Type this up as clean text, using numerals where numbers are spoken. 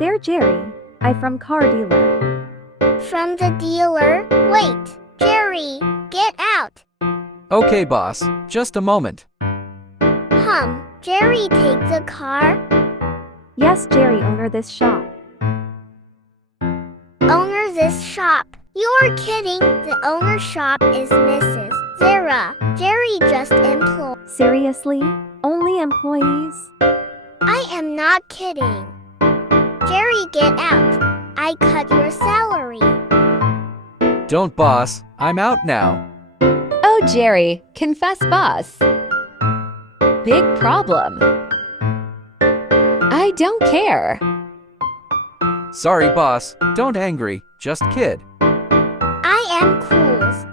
There, Jerry. I from car dealer. From the dealer? Wait, Jerry, get out. Okay, boss. Just a moment. Jerry take the car? Yes, Jerry, owner this shop. Owner this shop? You're kidding. The owner shop is Mrs. Zara. Jerry just employed. Seriously? Only employees? I am not kidding. Jerry, get out. I cut your salary. Don't, boss. I'm out now. Oh, Jerry, confess, boss. Big problem. I don't care. Sorry, boss. Don't angry. Just kid. I am cool.